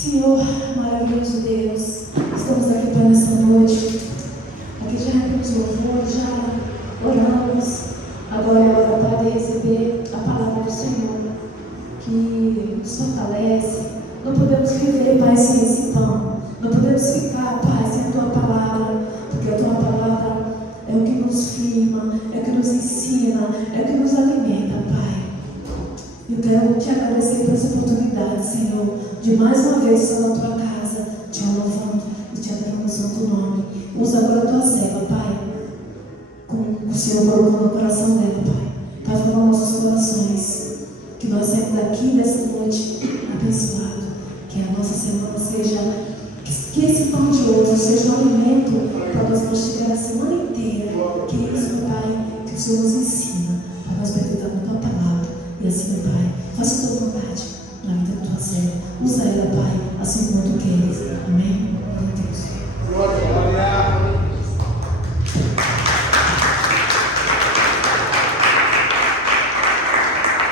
Senhor, maravilhoso Deus, estamos aqui para nessa noite. Aqui já temos louvor, já oramos. Agora é hora para receber a palavra do Senhor, que nos fortalece. Não podemos viver, Pai, sem esse pão. Não podemos ficar, Pai, sem a Tua palavra, porque a Tua palavra é o que nos firma, é o que nos ensina, é o que nos alimenta, Pai. Eu quero te agradecer por essa oportunidade, Senhor, de mais uma vez estar na Tua casa, te louvando e te adorando no Santo nome. Usa agora a Tua serva, Pai, como o Senhor colocou no coração dela, Pai, para falar nossos corações, que nós saímos daqui dessa noite abençoado, que a nossa semana seja, que esse pão de hoje seja um alimento para nós mastigar a semana inteira, que é isso, Pai, que o Senhor nos ensina, para nós meditar na Tua palavra. E assim, Pai, faça a Tua vontade na vida da Tua serva. Usa ela, Pai, assim como Tu queres. Amém? Glória a Deus. Glória.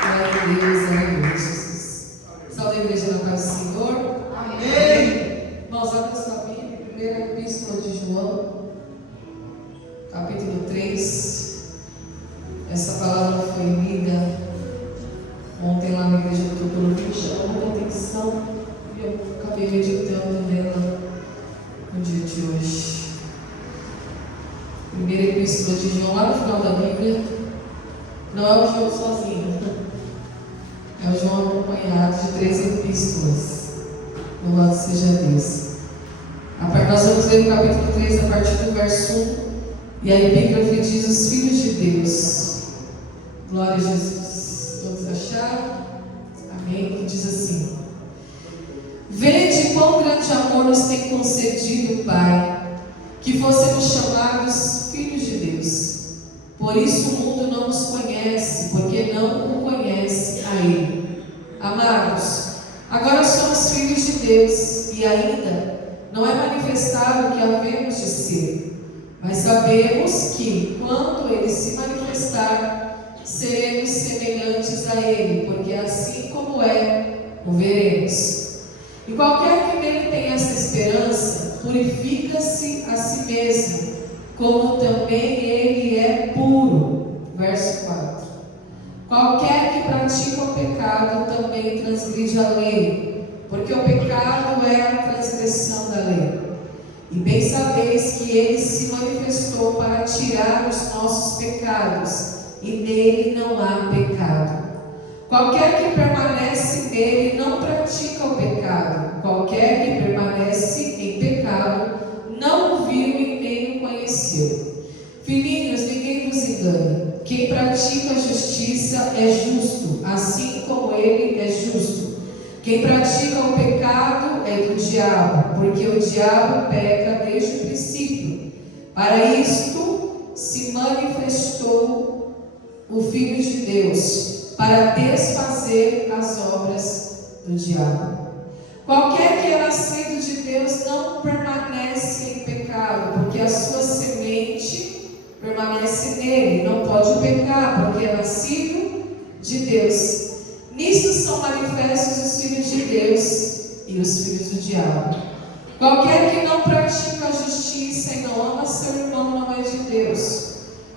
Glória a Deus, aleluia, Jesus. Salve a igreja na paz do Senhor. Amém. Irmãos, abra sua Bíblia, primeira epístola de João, capítulo 3. Essa palavra foi lida ontem lá na igreja do Doutor, me chamou muita atenção e eu acabei meditando nela no dia de hoje. Primeira epístola de João, lá no final da Bíblia, não é o João sozinho, é o João acompanhado de 3 epístolas. Louvado seja Deus. Nós vamos ler o capítulo 3 a partir do verso 1, e a epígrafe diz: os filhos de Deus. Glória a Jesus. Todos acharam? Amém? Que diz assim: vede quão grande amor nos tem concedido o Pai, que fossemos chamados filhos de Deus. Por isso o mundo não nos conhece, porque não o conhece a Ele. Amados, agora somos filhos de Deus, e ainda não é manifestado o que havemos de ser. Mas sabemos que, quando Ele se manifestar, seremos semelhantes a Ele, porque assim como é, o veremos. E qualquer que nele tenha essa esperança, purifica-se a si mesmo, como também ele é puro. Verso 4. Qualquer que pratica o pecado também transgride a lei, porque o pecado é a transgressão da lei. E bem sabeis que ele se manifestou para tirar os nossos pecados, e nele não há pecado. Qualquer que permanece nele não pratica o pecado. Qualquer que permanece em pecado não o viu e nem o conheceu. Filhinhos, ninguém vos engane. Quem pratica a justiça é justo, assim como ele é justo. Quem pratica o pecado é do diabo, porque o diabo peca desde o princípio. Para isto se manifestou o Filho de Deus, para desfazer as obras do diabo. Qualquer que é nascido de Deus não permanece em pecado, porque a sua semente permanece nele, não pode pecar, porque é nascido de Deus. Nisto são manifestos os filhos de Deus e os filhos do diabo. Qualquer que não pratica a justiça e não ama seu irmão não é de Deus.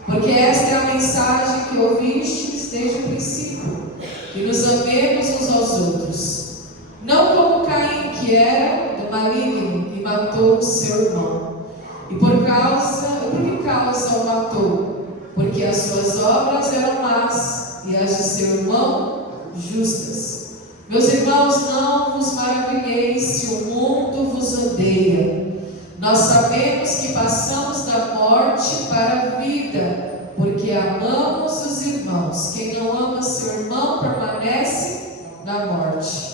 Porque esta é a mensagem que ouvistes desde o princípio, que nos amemos uns aos outros. Não como Caim, que era do maligno e matou o seu irmão. E por que causa o matou? Porque as suas obras eram más e as de seu irmão justas. Meus irmãos, não vos maravilheis se o mundo vos odeia. Nós sabemos que passamos da morte para a vida, porque amamos os irmãos. Quem não ama seu irmão permanece na morte.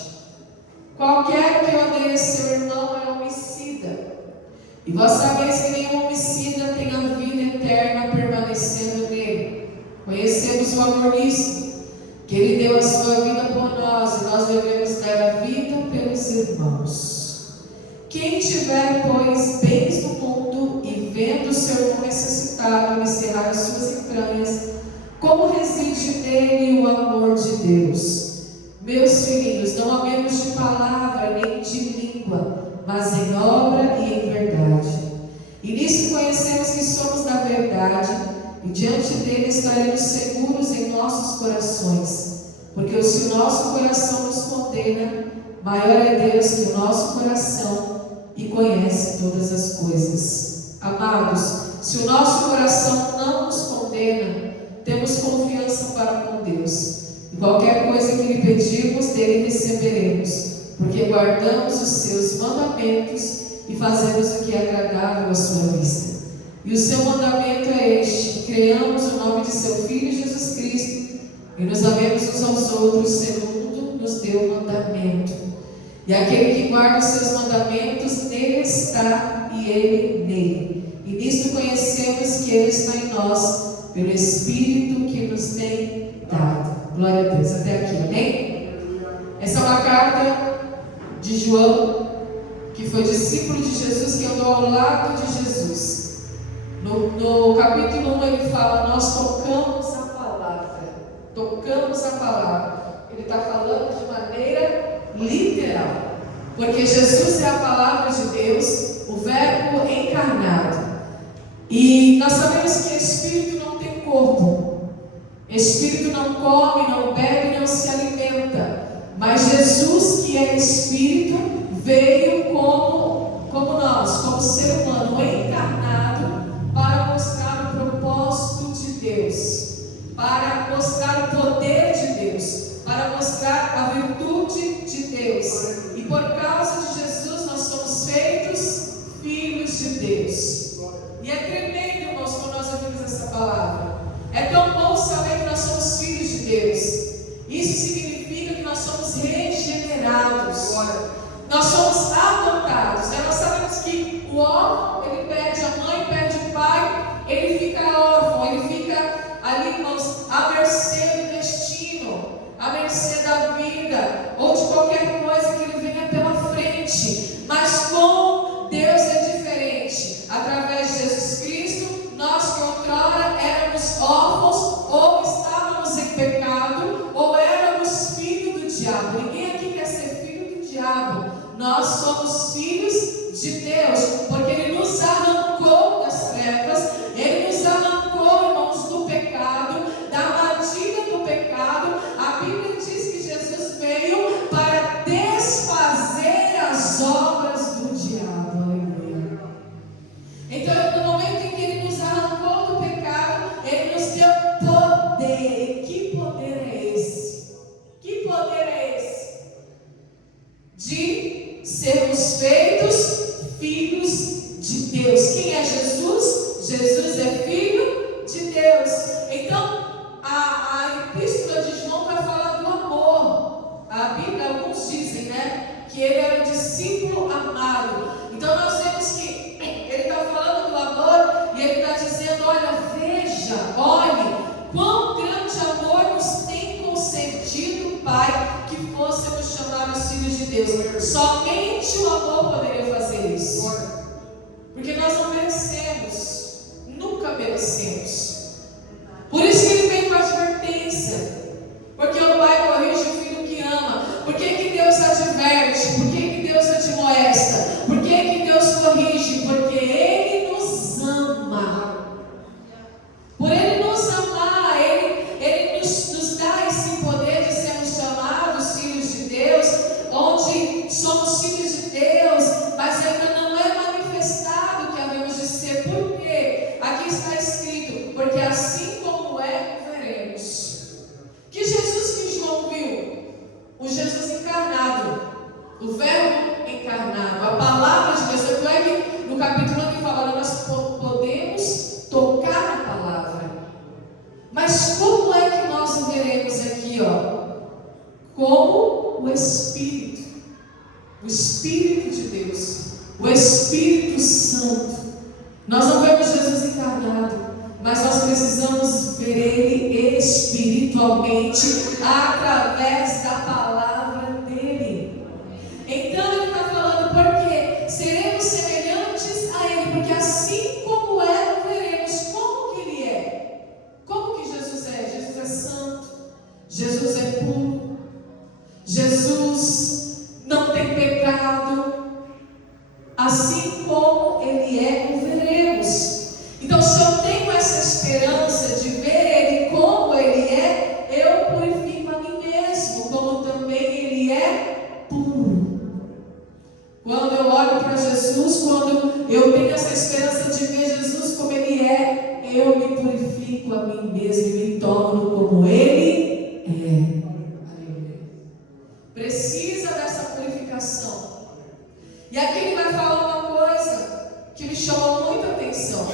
Qualquer que odeia seu irmão é homicida. E vós sabeis que nenhum homicida tem a vida eterna permanecendo nele. Conhecemos o amor nisso, que ele deu a sua vida por nós, e nós devemos dar a vida pelos irmãos. Quem tiver, pois, bens no mundo e vendo seu irmão necessitado encerrar as suas entranhas, como reside nele o amor de Deus? Meus filhinhos, não amemos de palavra nem de língua, mas em obra e em verdade. E nisso conhecemos que somos da verdade, e diante dele estaremos seguros em nossos corações. Porque se o nosso coração nos condena, maior é Deus que o nosso coração e conhece todas as coisas. Amados, se o nosso coração não nos condena, temos confiança para com Deus. E qualquer coisa que lhe pedirmos, dele receberemos, porque guardamos os seus mandamentos e fazemos o que é agradável à sua vista. E o seu mandamento é este: creamos o nome de seu Filho Jesus Cristo e nos amemos uns aos outros segundo nos deu mandamento. E aquele que guarda os seus mandamentos, nele está e ele nele. E nisto conhecemos que ele está em nós, pelo Espírito que nos tem dado. Glória a Deus. Até aqui, amém? Essa é uma carta de João, que foi discípulo de Jesus, que andou ao lado de Jesus. No capítulo 1 ele fala: nós tocamos a palavra. Tocamos a palavra. Ele está falando de maneira literal, porque Jesus é a palavra de Deus, o verbo encarnado. E nós sabemos que Espírito não tem corpo. Espírito não come, não bebe, não se alimenta. Mas Jesus, que é Espírito, veio como nós, como ser humano encarnado, para mostrar o propósito de Deus, para mostrar o poder de Deus, para mostrar a virtude de Deus. E por causa de Jesus nós somos feitos filhos de Deus. E é tremendo, irmãos, quando nós ouvimos essa palavra. É tão bom saber que nós somos filhos de Deus. Isso significa que nós somos regenerados. Nós somos adotados. Nós sabemos que o órfão, ele perde a mãe, perde o pai, ele fica órfão, ele fica ali, irmãos, à mercê do destino, à mercê da vida, ou de qualquer coisa que ele venha pela frente. Mas com Deus é diferente. Através de Jesus Cristo, nós que outrora éramos órfãos, ou estávamos em pecado, ou éramos filhos do diabo. Ninguém aqui quer ser filho do diabo. Nós somos filhos de Deus, porque Ele nos arrancou das trevas, Ele nos arrancou, irmãos, do pecado, da armadilha do pecado. A Bíblia diz que Jesus veio para desfazer as obras do diabo. Aleluia. Então, no momento em que Ele nos arrancou do pecado, Ele nos deu poder. E que poder é esse? Que poder é esse? De sermos feitos filhos de Deus. Quem é Jesus? Jesus é filho de Deus. Então, a epístola de João vai falar do amor. A Bíblia, alguns dizem, né, que ele era um discípulo amado. Então, nós vemos que ele está falando do amor e ele está dizendo: olha, veja, olhe, quão grande amor nos tem concedido o Pai, que fôssemos chamados filhos de Deus. Somente o amor poderia fazer isso, porque nós não merecemos, nunca merecemos. Por isso que ele vem com a advertência, porque o Pai corrige o filho que ama. Por que Deus adverte? Por que Deus admoesta? Por que Deus corrige? Porque Ele nos ama. Por Ele nos amar, Ele nos dá esse poder de sermos chamados filhos de Deus, onde somos filhos de Deus, mas ainda não é manifestado que havemos de ser. Por quê? Aqui está escrito: porque assim como é, veremos. Que Jesus que João viu? O Jesus encarnado, o verbo encarnado, a palavra de Deus. Tanto é que no capítulo 1 ele fala: nós podemos tocar na palavra. Mas como é que nós o veremos aqui, como o Espírito de Deus, o Espírito Santo. Nós não vemos Jesus encarnado, mas nós precisamos ver Ele espiritualmente através da palavra dEle. Então Ele está falando: porque seremos semelhantes a Ele, porque assim como é, veremos. Como que Ele é? Como que Jesus é? Jesus é santo, Jesus é puro, mim mesmo e me torno como Ele é. Aleluia. Precisa dessa purificação. E aqui ele vai falar uma coisa que me chama muita atenção.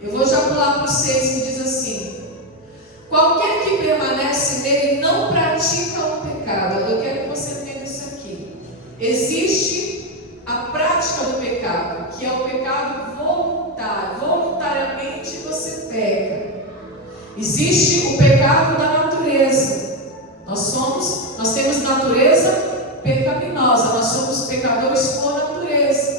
Eu vou já pular para o 6, que diz assim: qualquer que permanece nele não pratica o pecado. Eu quero que você entenda isso aqui. Existe a prática do pecado, que é o pecado voluntário. Voluntariamente você peca. Existe o pecado da natureza. Nós temos natureza pecaminosa. Nós somos pecadores por natureza.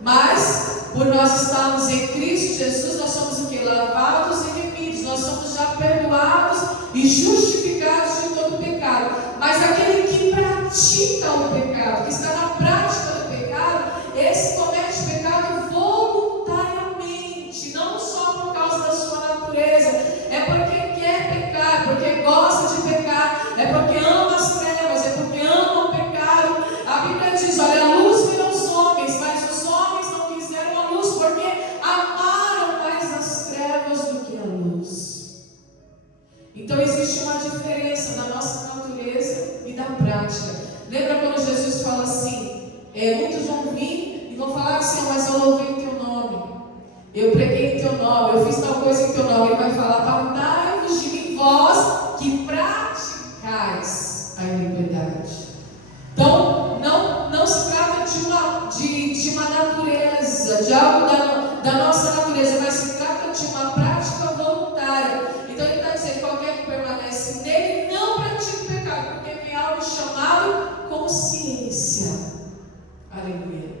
Mas, por nós estarmos em Cristo Jesus, nós somos o que? Lavados e remidos. Nós somos já perdoados e justificados de todo o pecado. Mas aquele que pratica o pecado, que está na prática do pecado, esse comete pecado voluntariamente, não só por causa da sua natureza, é porque quer pecar, é porque gosta de pecar, é porque ama as trevas, é porque ama o pecado. A Bíblia diz: olha, a luz veio aos homens, mas os homens não quiseram a luz, porque amaram mais as trevas do que a luz. Então existe uma diferença da nossa natureza e da prática. Lembra quando Jesus fala assim, muitos vão vir e vão falar assim: mas eu louvei o teu nome, eu preguei em teu nome, eu fiz tal coisa em teu nome. Ele vai falar: apartai-vos de mim, vós que praticais a iniquidade. Então, não se trata de uma natureza, de algo da nossa natureza, mas se trata de uma prática voluntária. Então ele está dizendo: qualquer que permanece nele não pratica o pecado, porque tem algo chamado consciência. Aleluia.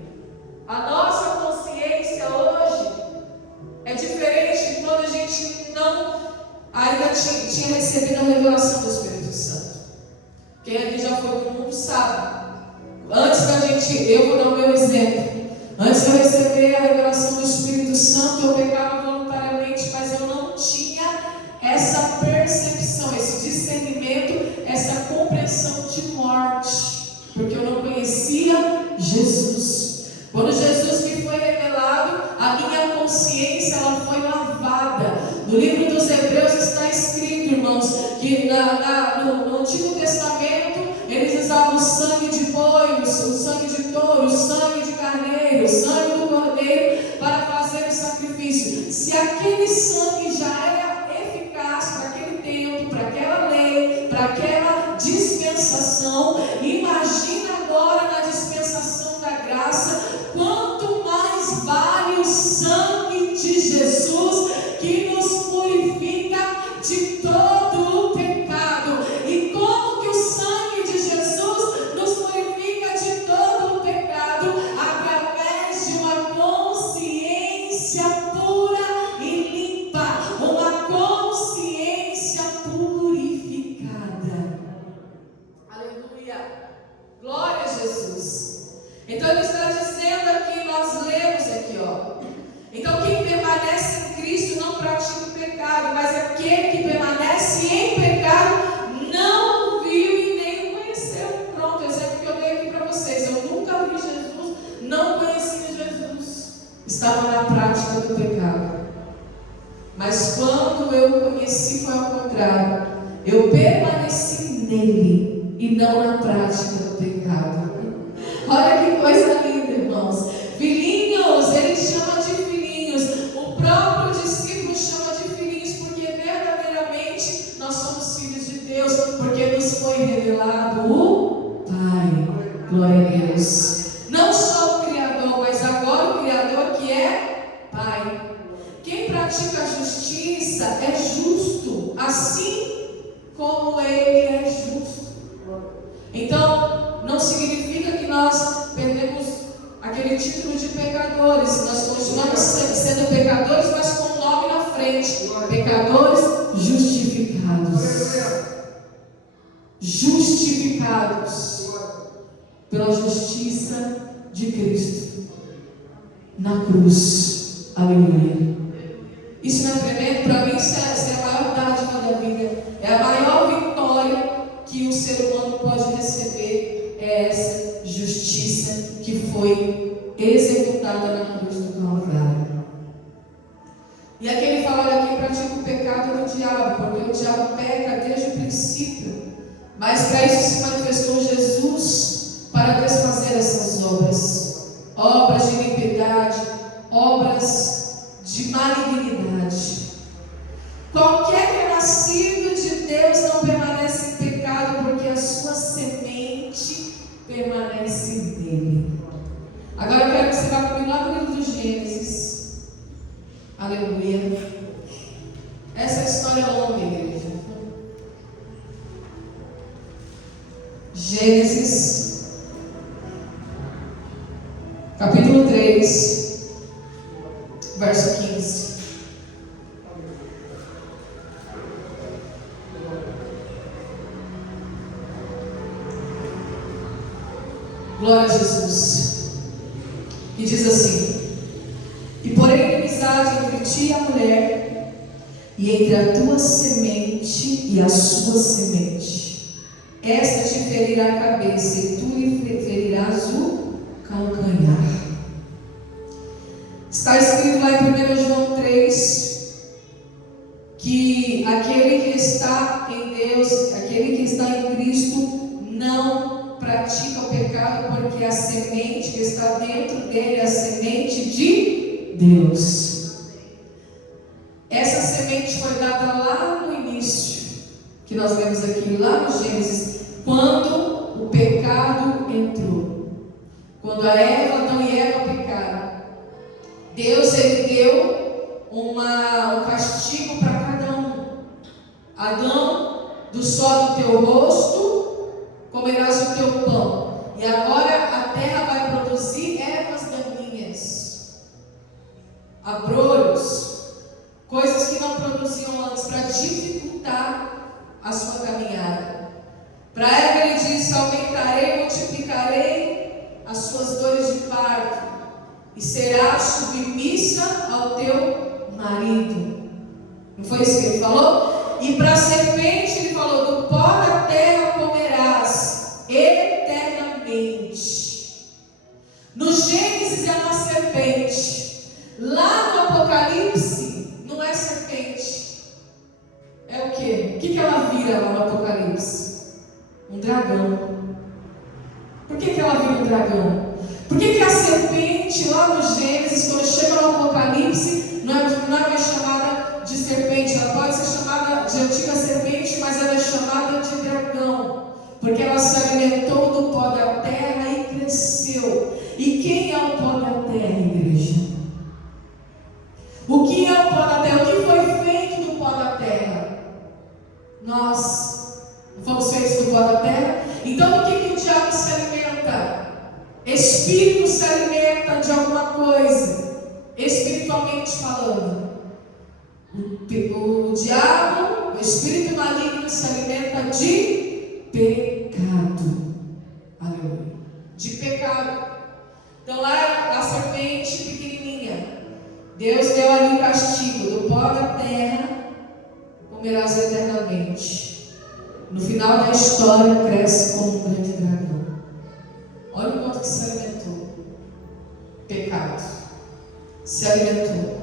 A nossa consciência hoje é diferente de quando a gente não ainda tinha recebido a revelação do Espírito Santo. Quem aqui já foi do mundo sabe. Antes da gente, eu vou dar o meu exemplo. Antes de eu receber a revelação do Espírito Santo, eu pecava voluntariamente, mas eu não tinha essa percepção, esse discernimento, essa compreensão de morte, porque eu não conhecia Jesus. Quando Jesus me foi revelado, a minha consciência ela foi lavada. No livro dos Hebreus está escrito, irmãos, que no Antigo Testamento eles usavam o sangue de bois, o sangue de touro, o sangue de carneiro, o sangue do cordeiro para fazer o sacrifício. Se aquele sangue já era eficaz para aquele tempo, para aquela lei, para aquela dispensação, imagina agora na dispensação da graça, quanto mais vale o sangue de Jesus, que nos purifica de todo o pecado. E como que o sangue de Jesus nos purifica de todo o pecado? Através de uma consciência pura e limpa, uma consciência purificada. Aleluia! Glória a Jesus! Então ele está dizendo aqui, nós lemos aqui, ó. Então quem permanece em Cristo não pratica o pecado, mas aquele que permanece em pecado não viu e nem conheceu. Pronto, o exemplo que eu dei aqui para vocês. Eu nunca vi Jesus, não conhecia Jesus, estava na prática do pecado. Mas quando eu o conheci foi ao contrário, eu permaneci nele e não na prática do pecado. Olha que coisa linda, irmãos. Filhinhos, ele chama de filhinhos. O próprio discípulo chama de filhinhos, porque verdadeiramente nós somos filhos de Deus, porque nos foi revelado o Pai. Glória a Deus. Não só o Criador, mas agora o Criador que é Pai. Quem pratica a justiça é justo, assim como ele é justo. Então, não significa que nós perdemos aquele título de pecadores. Nós continuamos sendo pecadores, mas com o nome na frente. Pecadores justificados. Justificados pela justiça de Cristo na cruz. Aleluia. Isso não é tremendo? Para mim isso é a maior dádiva da vida. É a maior vitória que o ser humano pode receber, é essa justiça que foi executada na cruz do Calvário. E aqui ele fala: olha, quem pratica o pecado no diabo, porque o diabo peca desde o princípio. Mas para isso se manifestou Jesus, para desfazer essas obras de iniquidade, obras de malignidade. Qualquer que é nascido de Deus não permanece em pecado, porque a sua semente permanece nele. Agora eu quero que você vá comigo lá no livro do Gênesis. Aleluia. Essa história é longa, igreja. Gênesis, capítulo 3, verso 15. Glória a Jesus. E diz assim: e porém inimizade entre ti e a mulher, e entre a tua semente e a sua semente. Esta te ferirá a cabeça, e tu lhe ferirás o calcanhar. Está escrito lá em 1 João 3, que aquele que está em Deus, aquele que está em Cristo, não pratica o pecado, porque a semente que está dentro dele é a semente de Deus. Essa semente foi dada lá no início, que nós lemos aqui lá no Gênesis, quando o pecado entrou. Quando Adão e Eva pecaram, Deus ele deu um castigo para cada um. Adão, do sol do teu rosto comerás o teu pão. E agora a terra vai produzir ervas daninhas, abrolhos, coisas que não produziam antes, para dificultar a sua caminhada. Para Eva ele disse: aumentarei, multiplicarei as suas dores de parto, e serás submissa ao teu marido. Não foi isso que ele falou? E para a serpente ele falou: do pó da terra comerás eternamente. No Gênesis é uma serpente. Lá no Apocalipse não é serpente. É o quê? O que ela vira lá no Apocalipse? Um dragão. Por que ela vira um dragão? Por que a serpente lá no Gênesis, quando chega no Apocalipse, não é mais chamada de serpente? Ela pode ser chamada de antiga serpente, mas ela é chamada de dragão, porque ela se alimentou do pó da terra e cresceu. E quem é o pó da terra, igreja? O que é o pó da terra? O que foi feito do pó da terra? Nós fomos feitos do pó da terra. Então do que o diabo se alimenta? Espírito se alimenta de alguma coisa, espiritualmente falando. O diabo, o espírito maligno, se alimenta de pecado. Aleluia. De pecado. Então lá a serpente pequenininha, Deus deu ali o castigo: do pó da terra comerás eternamente. No final da história cresce como um grande dragão. Olha o quanto que se alimentou. Pecado. Se alimentou.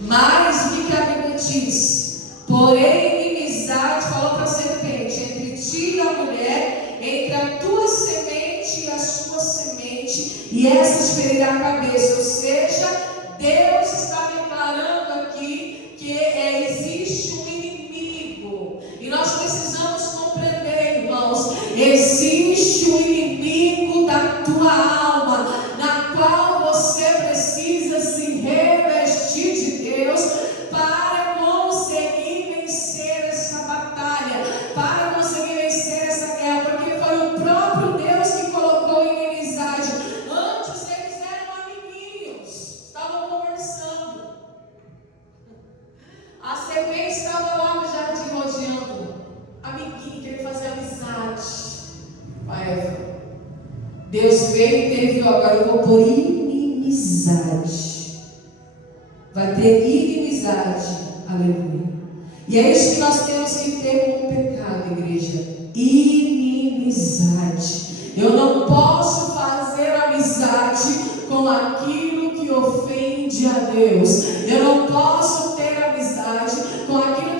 Mas o que a Bíblia diz? Porém, inimizade, falou para a serpente, entre ti e a mulher, entre a tua semente e a sua semente, e essa te ferirá a cabeça. Ou seja, Deus está declarando aqui que existe um inimigo. E nós precisamos compreender, irmãos, existe um inimigo da tua alma, na qual você precisa se revestir de Deus para conseguir vencer essa batalha, para conseguir vencer essa guerra, porque foi o próprio Deus que colocou inimizade. Antes eles eram amiguinhos, estavam conversando. A serpente estava lá no jardim rodeando, amiguinho, querendo fazer amizade com a Eva. Deus veio e teve: agora eu vou pôr inimizade. Vai ter inimizade. Aleluia. E é isso que nós temos que ter com o pecado, igreja. Inimizade. Eu não posso fazer amizade com aquilo que ofende a Deus. Eu não posso ter amizade com aquilo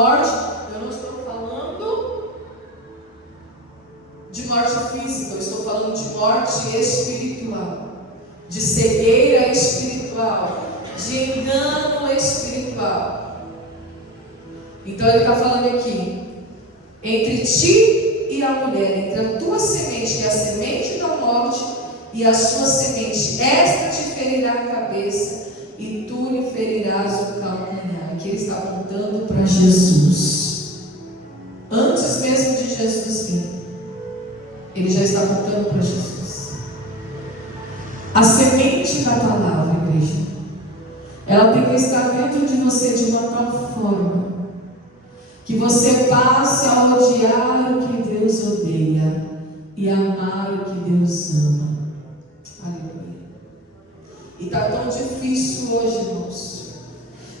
morte, eu não estou falando de morte física, eu estou falando de morte espiritual, de cegueira espiritual, de engano espiritual. Então ele está falando aqui, entre ti e a mulher, entre a tua semente, que é a semente da morte, e a sua semente, esta te ferirá a cabeça, e tu lhe ferirás o calcanhar. Aqui ele está apontando para Jesus. Antes mesmo de Jesus vir, ele já está apontando para Jesus. A semente da palavra, igreja, ela tem que estar dentro de você de uma tal forma que você passe a odiar o que Deus odeia e amar o que Deus ama. Aleluia. E está tão difícil hoje, irmãos,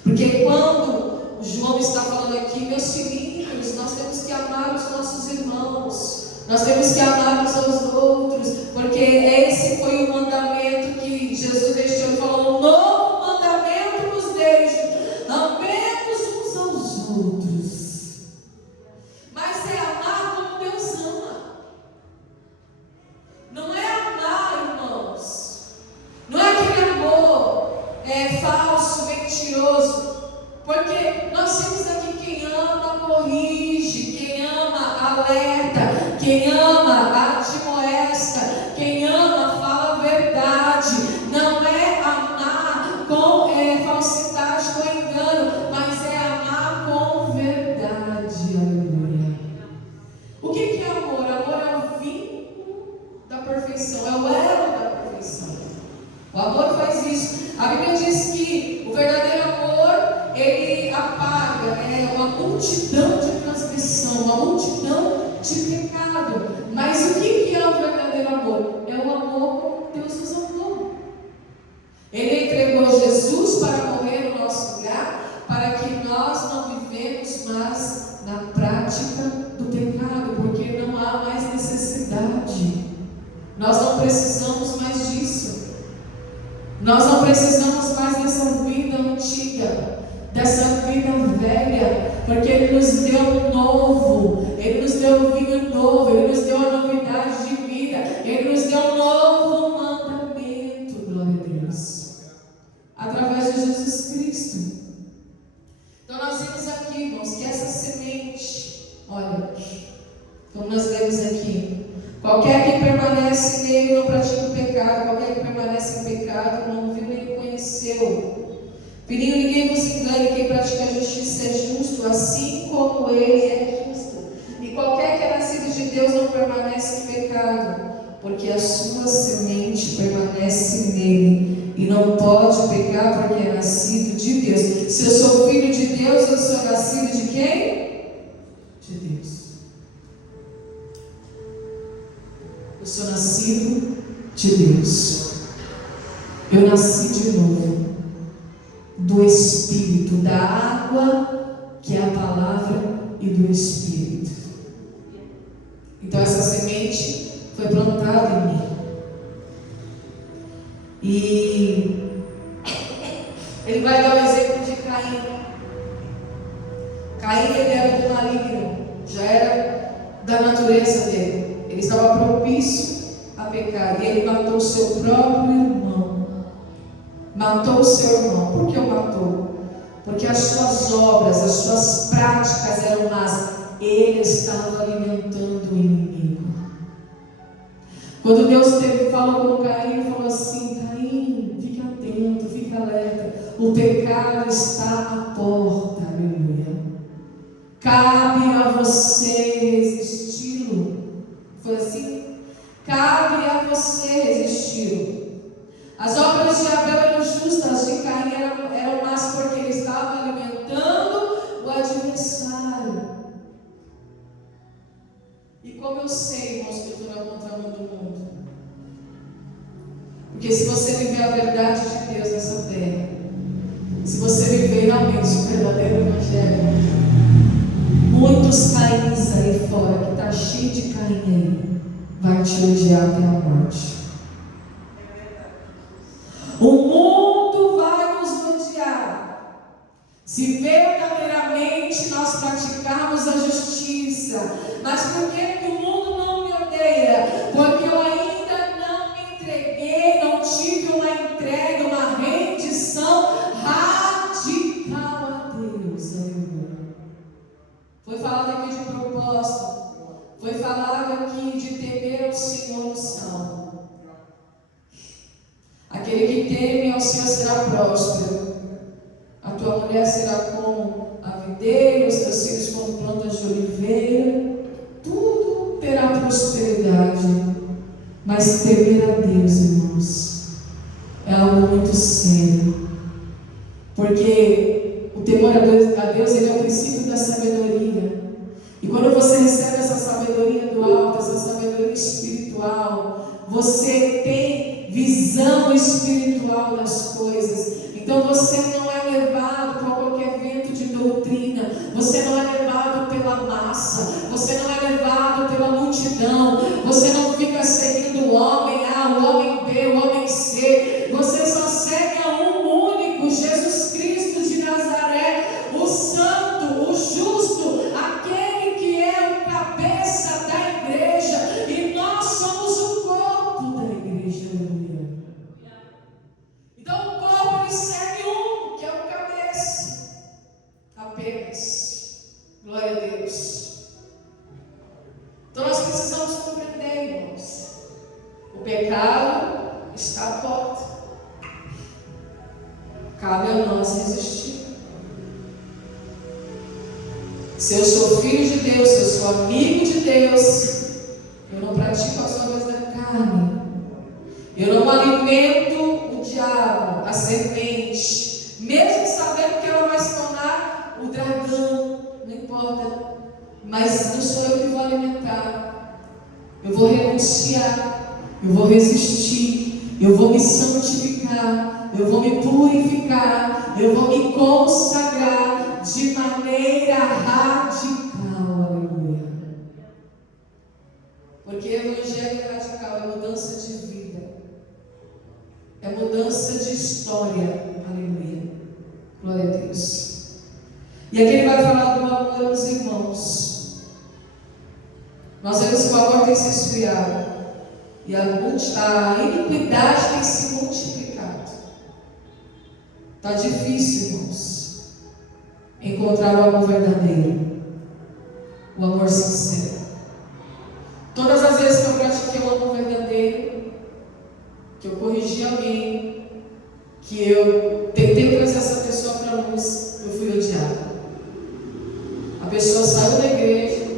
porque quando o João está falando aqui, meus filhinhos, nós temos que amar os nossos irmãos, nós temos que amar uns aos outros, porque esse foi o mandamento que Jesus deixou. Ele falou: um novo mandamento vos deixo, amemos uns aos outros. Mas é amar como Deus ama. Não é amar, irmãos, não é aquele amor falso, mentiroso. Porque nós temos aqui quem ama, corrige, quem ama, alerta, quem ama, admoesta, quem ama, fala a verdade. Não é amar com falsidade, com engano, mas é amar com verdade. Aleluia. O que é amor? Amor é o vínculo da perfeição, é o elo da perfeição. O amor faz isso. A Bíblia diz que o verdadeiro amor, ele apaga uma multidão de transgressão, uma multidão de pecado. Mas o que é o verdadeiro amor? É o amor como Deus nos amou. Ele entregou Jesus para morrer no nosso lugar, para que nós não vivemos mais na prática do pecado, porque não há mais necessidade. Nós não precisamos mais disso. Nós não precisamos mais dessa vida antiga, dessa vida velha, porque Ele nos deu um novo, Ele nos deu um vinho novo, Ele nos deu uma novidade de vida, Ele nos deu um novo mandamento, glória a Deus, através de Jesus Cristo. Então nós vimos aqui, irmãos, que essa semente, olha, como nós lemos aqui, qualquer que permanece nele não pratica o pecado, qualquer que permanece em pecado não viu nem conheceu. Filhinho, ninguém vos engane, quem pratica a justiça é justo, assim como ele é justo. E qualquer que é nascido de Deus não permanece em pecado, porque a sua semente permanece nele, e não pode pecar porque é nascido de Deus. Se eu sou filho de Deus, eu sou nascido de quem? De Deus. Eu sou nascido de Deus. Eu nasci de novo do Espírito, da água, que é a palavra, e do Espírito. Então essa semente foi plantada em mim. E ele vai dar o exemplo de Caim. Caim, ele era do maligno, já era da natureza dele. Ele estava propício a pecar, e ele matou o seu próprio irmão. Matou o seu irmão. Por que o matou? Porque as suas obras, as suas práticas eram más. Ele estava alimentando o inimigo. Quando Deus falou com Caim, falou assim: Caim, fique atento, fique alerta. O pecado está à porta. Aleluia. Cabe a você resisti-lo. Foi assim? Cabe a você resistir. As obras de Abel eram justas, as de Caim eram más, porque ele estava alimentando o adversário. E como eu sei, irmãos, que eu estou na contramão do mundo? Porque se você viver a verdade de Deus nessa terra, se você viver realmente o verdadeiro Evangelho, muitos Caíns aí fora, que está cheio de Caim aí, vai te odiar até a morte. O mundo vai nos odiar se verdadeiramente nós praticarmos praticarmos a justiça. Mas por que o mundo não me odeia? Porque eu ainda não me entreguei, não tive uma entrega, uma rendição radical a Deus. Aleluia. Foi falado aqui de propósito. Foi falado aqui de temer ao Senhor no Salmo. Aquele que teme ao Senhor será próspero. A tua mulher será como a videira, os teus filhos como plantas de oliveira. Tudo terá prosperidade. Mas temer a Deus, irmãos, é algo muito sério. Porque o temor a Deus ele é o princípio da sabedoria. E quando você recebe essa sabedoria do alto, essa sabedoria espiritual, você tem visão espiritual das coisas. Então você não é levado por qualquer vento de doutrina, você não é levado pela massa, você não é levado pela multidão, você não fica seguindo o homem A, o homem B, o homem C, você só segue a um único, Jesus Cristo de Nazaré, o santo, o justo, aquele que é o cabeça da igreja, e nós somos o corpo da igreja. Então o corpo ele segue um, que é o cabeça, apenas. Glória a Deus. Então nós precisamos compreender, irmãos, o pecado está à porta, cabe a nós resistir. Se eu sou filho de Deus, se eu sou amigo de Deus, eu não pratico as obras da carne, eu não alimento o diabo, a serpente, mesmo sabendo que ela vai se tornar o dragão, não importa, mas não sou eu que vou alimentar. Eu vou renunciar, eu vou resistir, eu vou me santificar, eu vou me purificar, eu vou me consagrar de maneira radical. Aleluia. Porque evangelho radical é mudança de vida, é mudança de história. Aleluia. Glória a Deus. E aqui ele vai falar do amor aos irmãos. Nós vemos que o amor tem se esfriado e a iniquidade tem se multiplicado. Está difícil, irmãos, encontrar o amor verdadeiro, o amor sincero. Todas as vezes que eu pratiquei o amor verdadeiro, que eu corrigi alguém, que eu tentei trazer essa pessoa para a luz, eu fui odiado. A pessoa saiu da igreja,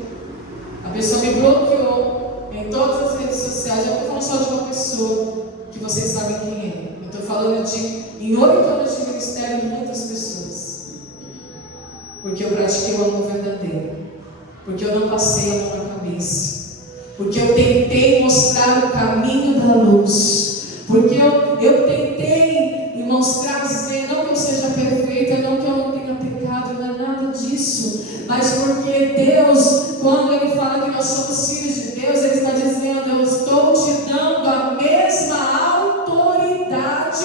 a pessoa me bloqueou em todas as redes sociais. Já estou falando só de uma pessoa que vocês sabem quem é. Eu estou falando em 8 anos de ministério, muitas pessoas. Porque eu pratiquei o amor verdadeiro, porque eu não passei a mão na cabeça, porque eu tentei mostrar o caminho da luz, porque eu tentei mostrar, dizer, não que eu seja perfeita, não que eu não tenha pecado, não é nada disso, mas porque Deus, quando Ele fala que nós somos filhos de Deus, Ele está dizendo, eu estou te dando a mesma autoridade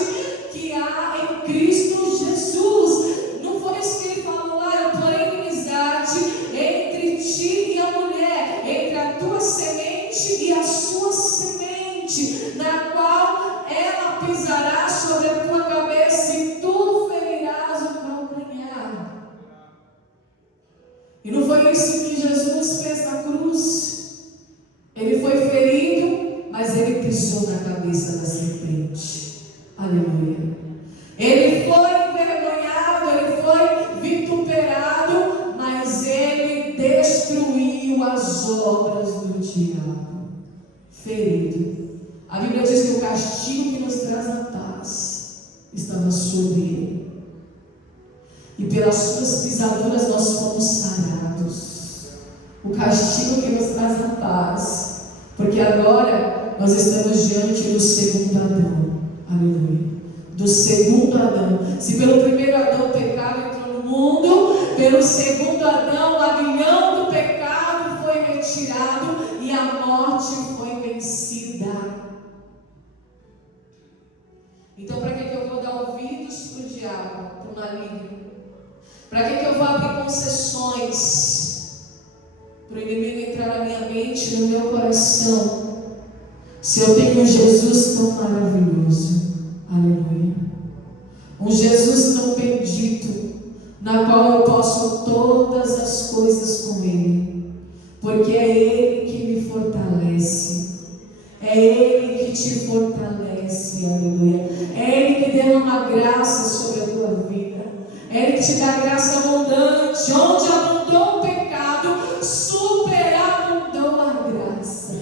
que há em Cristo Jesus. Não foi isso que Ele falou lá, eu porei inimizade entre ti e a mulher, entre a tua semente e a sua semente, na qual ela pisará sobre a tua cabeça e tu ferirás o calcanhar. E não foi isso que Jesus fez na cruz. Ele foi ferido, mas ele pisou na cabeça da serpente. Aleluia. Ele foi envergonhado, ele foi vituperado, mas ele destruiu as obras do diabo. Ferido. A Bíblia diz que o castigo que nos traz a paz estava sobre ele. E pelas suas pisaduras nós fomos sarados. O castigo que nos traz a paz. Porque agora nós estamos diante do segundo Adão. Aleluia. Do segundo Adão. Se pelo primeiro Adão o pecado entrou no mundo, pelo segundo Adão o aguilhão do pecado foi retirado e a morte foi vencida. Então, para que eu vou dar ouvidos para o diabo, para o maligno? Para que eu vou abrir concessões para o inimigo entrar na minha mente, no meu coração, se eu tenho um Jesus tão maravilhoso, aleluia, um Jesus tão bendito, na qual eu posso todas as coisas com Ele, porque é Ele que me fortalece, é Ele que te fortalece, aleluia, é Ele que derrama graça sobre a tua vida, é Ele que te dá graça abundante, onde abundou o pecado, superabundou a graça,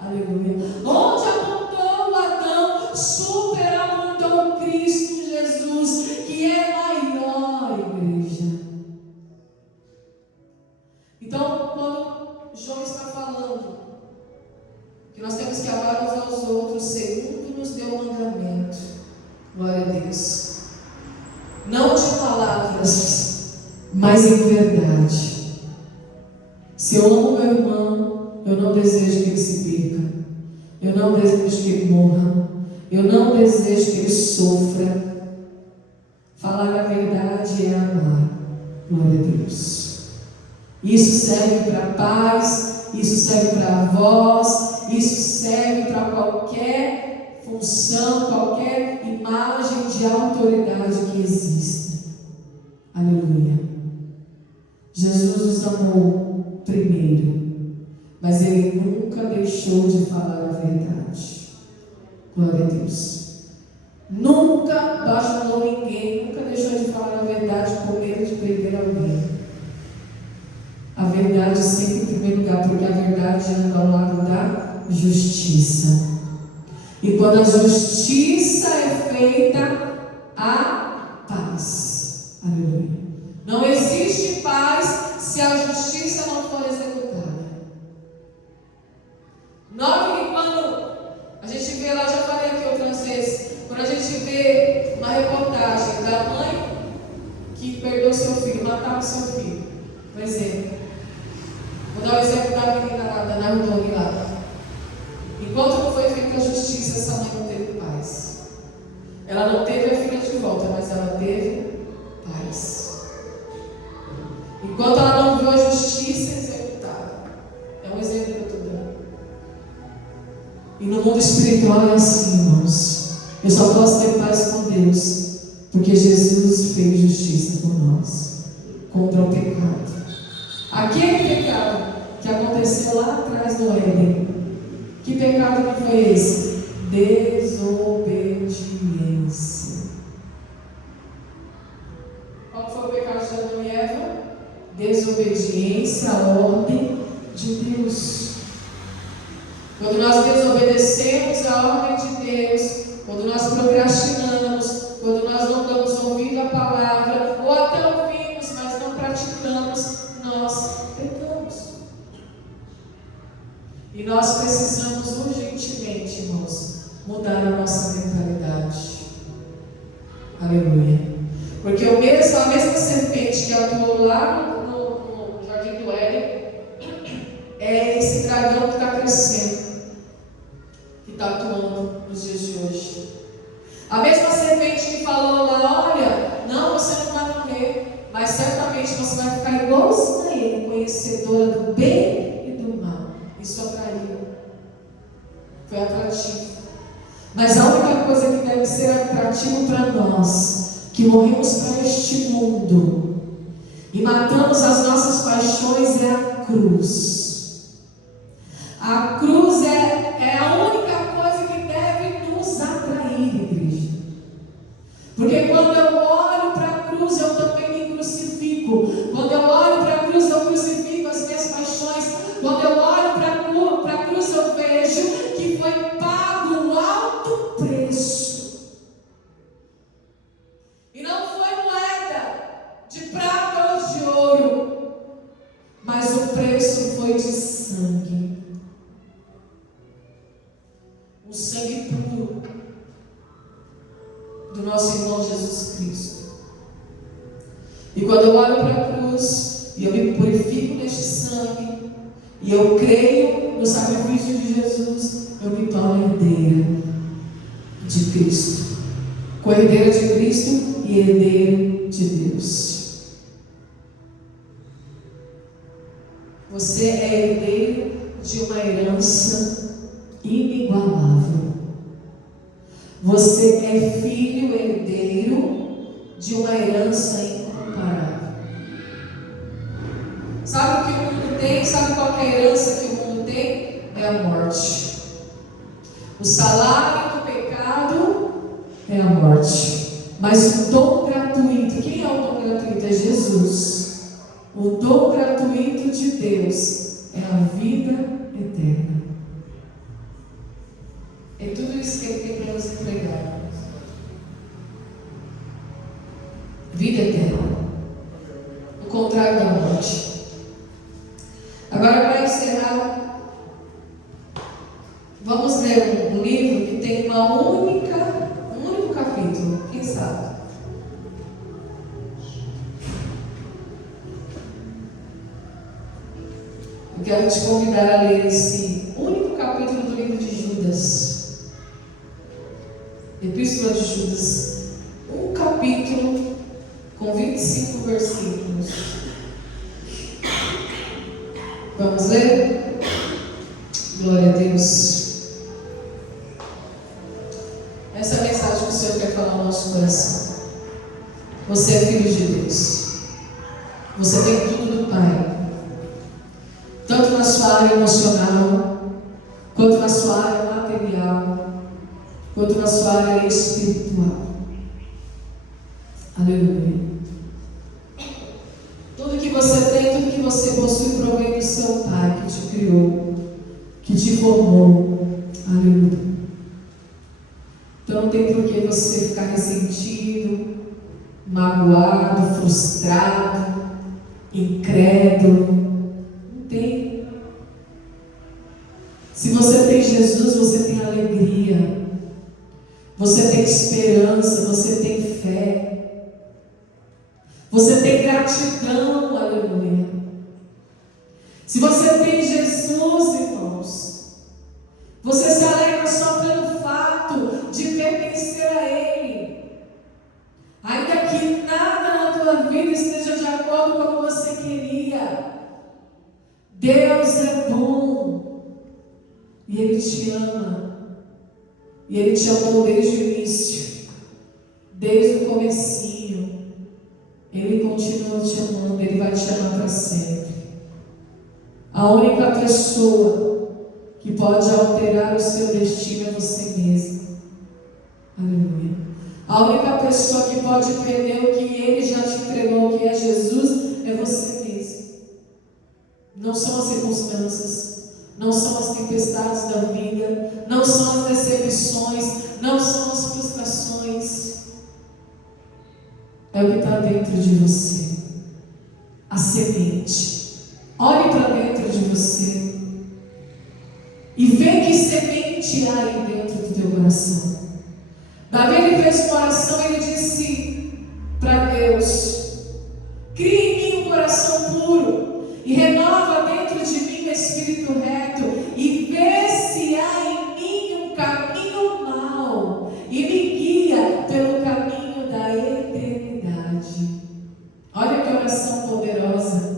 aleluia, onde abundou o Adão, superabundou Cristo Jesus, que é maior, igreja. Então, quando João está falando que nós temos que amar uns aos outros segundo nos deu o mandamento, glória a Deus, não de palavras, mas em verdade. Se eu amo meu irmão, eu não desejo que ele se perca, eu não desejo que ele morra, eu não desejo que ele sofra. Falar a verdade é amar, glória a Deus. Isso serve para pais, isso serve para avós, isso serve para qualquer função, qualquer imagem de autoridade que exista. Aleluia. Jesus nos amou primeiro, mas Ele nunca deixou de falar a verdade. Glória a Deus. Nunca baixou ninguém, nunca deixou de falar a verdade com medo de perder alguém. A verdade sempre em primeiro lugar, porque a verdade anda ao lado da justiça. E quando a justiça é feita, há paz. Aleluia. Não existe paz se a justiça não for executada. Note que quando a gente vê lá, já falei aqui outras vezes, quando a gente vê uma reportagem da mãe que perdeu seu filho, matava seu filho, por exemplo. Vou dar o exemplo da menina lá, da Nardoni lá. Enquanto não foi feita a justiça, essa mãe não teve paz. Ela não teve a filha de volta, mas ela teve paz. Enquanto ela não viu a justiça executada. É um exemplo que eu estou dando. E no mundo espiritual é assim, irmãos. Eu só posso ter paz com Deus, porque Jesus fez justiça por nós, contra o pecado. Aquele pecado que aconteceu lá atrás no Éden, que pecado que foi esse? Desobediência. Qual foi o pecado de Adão e Eva? Desobediência à ordem de Deus. Quando nós desobedecemos a ordem de Deus, quando nós procrastinamos, quando nós não damos ouvido à palavra, ou até ouvimos, mas não praticamos, nós pecamos. E nós precisamos urgentemente, irmãos, mudar a nossa mentalidade. Aleluia. Porque a mesma serpente que atuou lá no Jardim do Éden, é esse dragão que está crescendo, que está atuando nos dias de hoje. A mesma serpente que falou lá, olha, não, você não vai morrer, mas certamente você vai ficar igualzinho a ele, conhecedora do bem e do mal. Isso atraiu, foi atrativo. Mas a única coisa que deve ser atrativo para nós, que morremos para este mundo e matamos as nossas paixões, é a cruz. A cruz é a única coisa que deve nos atrair, igreja. Porque quando eu olho para a cruz, eu também me crucifico. Quando eu olho para a cruz, eu crucifico as minhas paixões. Quando eu olho para a cruz, eu vejo que foi pago um alto preço. E não foi moeda de prata ou de ouro, mas o preço foi de sangue. O sangue puro do nosso irmão Jesus Cristo. E quando eu olho para a cruz e eu me purifico neste sangue e eu creio no sacrifício de Jesus, eu me torno herdeira de Cristo, co-herdeira de Cristo e herdeiro de Deus. Você é herdeiro de uma herança inigualável. Você é filho herdeiro de uma herança incomparável. Sabe o que o mundo tem? Sabe qual é a herança que o mundo tem? É a morte. O salário do pecado é a morte. Mas o dom gratuito, quem é o dom gratuito? É Jesus. O dom gratuito de Deus é a vida eterna. É tudo isso que Ele tem para nos entregar. Vida eterna. O contrário da morte. Agora, para encerrar, vamos ler um livro que tem um único capítulo. Quem sabe? Eu quero te convidar a ler esse único capítulo do livro de Judas. Epístola de Judas. Um capítulo com 25 versículos. Vamos ler? Glória a Deus. Essa é a mensagem que o Senhor quer falar ao nosso coração. Você é filho de Deus. Você tem tudo do Pai. Tanto na sua área emocional, quanto na sua área material, quanto na sua área espiritual. Aleluia. Tudo que você tem, tudo que você possui provém do seu Pai que te criou, que te formou. Aleluia. Então não tem por que você ficar ressentido, magoado, frustrado, incrédulo. Não tem. Se você tem Jesus, você tem alegria, você tem esperança, você tem fé, você tem gratidão. Aleluia. Se você tem Jesus, irmãos, você se alegra só pelo fato de pertencer a Ele. Ainda que nada na tua vida esteja de acordo com o que você queria, Deus é bom e Ele te ama. E Ele te amou desde o início, desde o comecinho. Ele continua te amando, Ele vai te amar para sempre. A única pessoa que pode alterar o seu destino é você mesmo. Aleluia. A única pessoa que pode perder o que Ele já te entregou, que é Jesus, é você mesmo. Não são as circunstâncias, não são as tempestades da vida, não são as decepções, não são as frustrações. É o que está dentro de você. A semente. Olhe para dentro de você e vê que semente há aí dentro do teu coração. Davi, ele fez uma oração e ele disse para Deus: cria em mim um coração puro e renova dentro de mim um espírito reto, e vê se há em mim um caminho mau e me guia pelo caminho da eternidade. Olha que oração poderosa.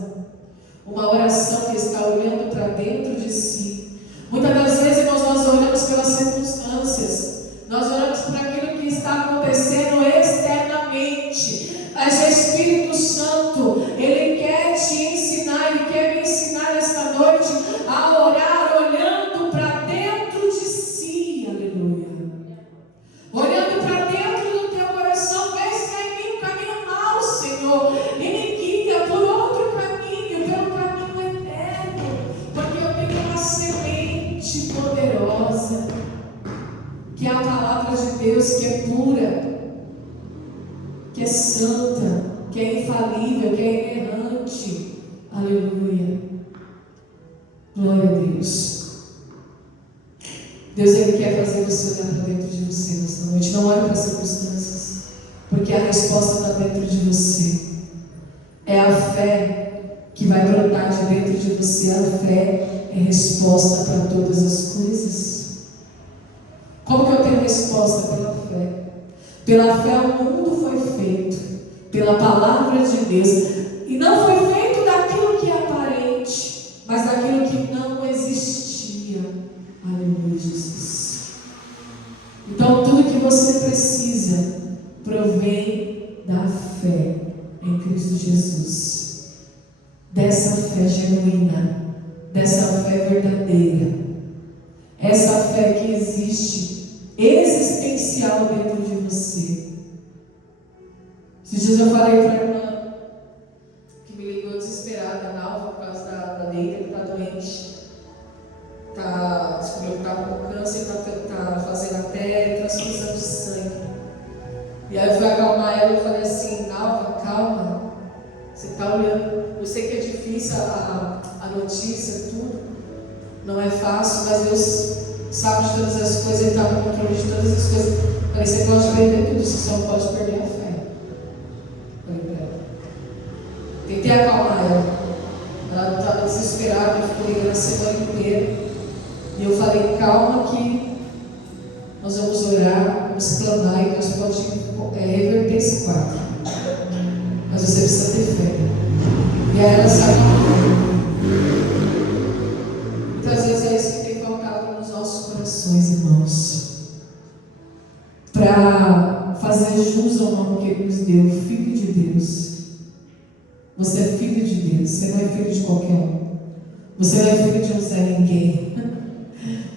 Uma oração que está olhando para dentro de si. Muitas das vezes nós oramos pelas circunstâncias, nós oramos por aquilo que está acontecendo externamente. Mas o Espírito Santo, Ele quer te ensinar, Ele quer me ensinar esta noite a orar olhando para dentro de si. Aleluia. Olhando para dentro do teu coração, vê se há em mim um caminho mau, Senhor, e me guia por outro caminho, pelo caminho eterno, porque eu tenho uma semente poderosa, que é a palavra de Deus, que é pura, que é santa, que é infalível, que é inerrante. Aleluia. Glória a Deus. Deus, Ele quer fazer você olhar para dentro de você nessa noite. Não olhe para as circunstâncias, porque a resposta está dentro de você. É a fé que vai brotar de dentro de você. A fé é resposta para todas as coisas. Como que eu tenho resposta? Pela fé. Pela fé o mundo foi feito, pela palavra de Deus. E não foi feito daquilo que é aparente, mas mas daquilo que não existia. Aleluia, Jesus. Então, tudo que você precisa provém da fé em Cristo Jesus. Dessa fé genuína, dessa fé verdadeira, essa fé que existe, existencial dentro de você. Esses dias eu falei para a irmã que me ligou desesperada, Nalva, por causa da Leila, que está doente. Descobriu que está com câncer, está fazendo até transfusão de sangue. E aí eu fui acalmar ela e falei assim: Nalva, calma. Você está olhando. Eu sei que é difícil a notícia, tudo. Não é fácil, mas Deus sabe de todas as coisas, Ele está no controle de todas as coisas. Eu falei: você pode perder tudo, você só pode perder a fé. Falei para ela. Tentei acalmar ela. Ela estava desesperada, eu fiquei ligando a semana inteira. E eu falei: calma, que nós vamos orar, vamos clamar e Deus pode reverter esse quadro. Mas você precisa ter fé. E aí ela saiu. Muitas vezes é isso que tem faltado nos nossos corações, irmãos. Para fazer jus ao nome que Ele nos deu, Filho de Deus. Você é filho de Deus, você não é filho de qualquer um. Você não é filho de um Zé Ninguém.